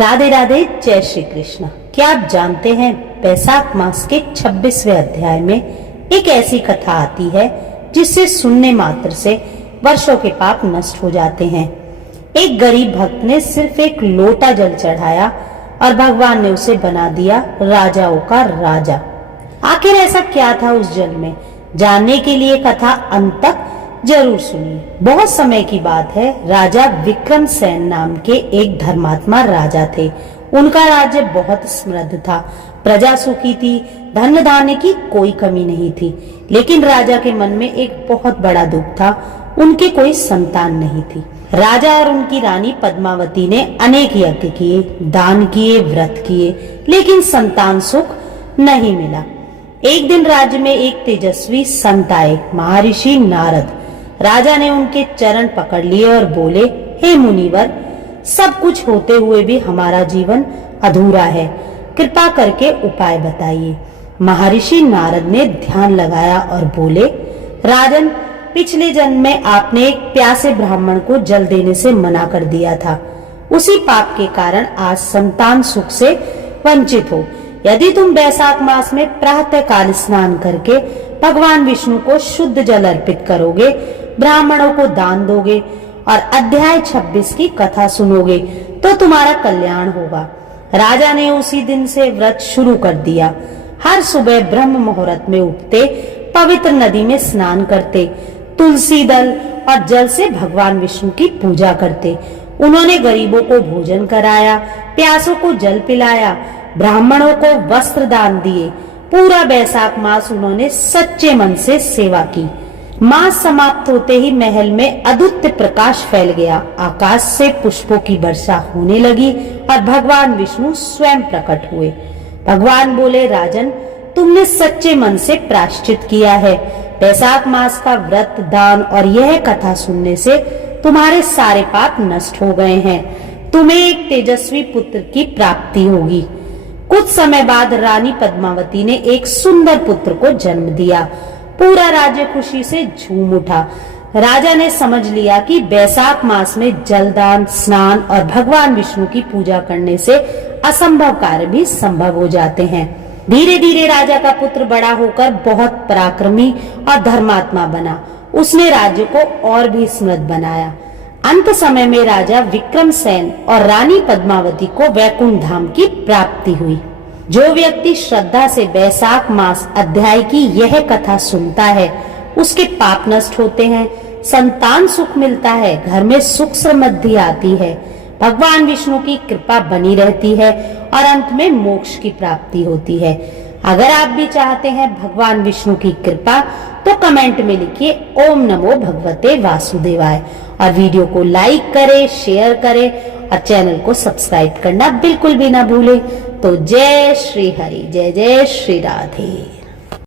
राधे राधे, जय श्री कृष्ण। क्या आप जानते हैं बैसाख मास के 26वें अध्याय में एक ऐसी कथा आती है जिससे सुनने मात्र से वर्षों के पाप नष्ट हो जाते हैं। एक गरीब भक्त ने सिर्फ एक लोटा जल चढ़ाया और भगवान ने उसे बना दिया राजाओं का राजा। आखिर ऐसा क्या था उस जल में, जानने के लिए कथा अंत तक जरूर सुनिए। बहुत समय की बात है, राजा विक्रमसेन नाम के एक धर्मात्मा राजा थे। उनका राज्य बहुत समृद्ध था, प्रजा सुखी थी, धन धान्य की कोई कमी नहीं थी। लेकिन राजा के मन में एक बहुत बड़ा दुख था, उनके कोई संतान नहीं थी। राजा और उनकी रानी पद्मावती ने अनेक यज्ञ किए, दान किए, व्रत किए, लेकिन संतान सुख नहीं मिला। एक दिन राज्य में एक तेजस्वी संत आए, महर्षि नारद। राजा ने उनके चरण पकड़ लिए और बोले, हे मुनिवर, सब कुछ होते हुए भी हमारा जीवन अधूरा है, कृपा करके उपाय बताइए। महर्षि नारद ने ध्यान लगाया और बोले, राजन, पिछले जन्म में आपने एक प्यासे ब्राह्मण को जल देने से मना कर दिया था। उसी पाप के कारण आज संतान सुख से वंचित हो। यदि तुम बैसाख मास में प्रातः काल स्नान करके भगवान विष्णु को शुद्ध जल अर्पित करोगे, ब्राह्मणों को दान दोगे और अध्याय 26 की कथा सुनोगे तो तुम्हारा कल्याण होगा। राजा ने उसी दिन से व्रत शुरू कर दिया। हर सुबह ब्रह्म मुहूर्त में उठते, पवित्र नदी में स्नान करते, तुलसी दल और जल से भगवान विष्णु की पूजा करते। उन्होंने गरीबों को भोजन कराया, प्यासों को जल पिलाया, ब्राह्मणों को वस्त्र दान दिए। पूरा बैसाख मास उन्होंने सच्चे मन से सेवा की। मास समाप्त होते ही महल में अद्भुत प्रकाश फैल गया, आकाश से पुष्पों की वर्षा होने लगी और भगवान विष्णु स्वयं प्रकट हुए। भगवान बोले, राजन, तुमने सच्चे मन से प्रायश्चित किया है। बैसाख मास का व्रत, दान और यह कथा सुनने से तुम्हारे सारे पाप नष्ट हो गए हैं। तुम्हें एक तेजस्वी पुत्र की प्राप्ति होगी। कुछ समय बाद रानी पद्मावती ने एक सुंदर पुत्र को जन्म दिया। पूरा राज्य खुशी से झूम उठा। राजा ने समझ लिया कि बैसाख मास में जलदान, स्नान और भगवान विष्णु की पूजा करने से असंभव कार्य भी संभव हो जाते हैं। धीरे धीरे राजा का पुत्र बड़ा होकर बहुत पराक्रमी और धर्मात्मा बना। उसने राज्य को और भी समृद्ध बनाया। अंत समय में राजा विक्रमसेन और रानी पद्मावती को वैकुंठ धाम की प्राप्ति हुई। जो व्यक्ति श्रद्धा से बैसाख मास अध्याय की यह कथा सुनता है, उसके पाप नष्ट होते हैं, संतान सुख मिलता है, घर में सुख समृद्धि आती है, भगवान विष्णु की कृपा बनी रहती है और अंत में मोक्ष की प्राप्ति होती है। अगर आप भी चाहते हैं भगवान विष्णु की कृपा, तो कमेंट में लिखिए ओम नमो भगवते वासुदेवाय और वीडियो को लाइक करें, शेयर करें और चैनल को सब्सक्राइब करना बिल्कुल भी ना भूलें। तो जय श्री हरि, जय जय श्री राधे।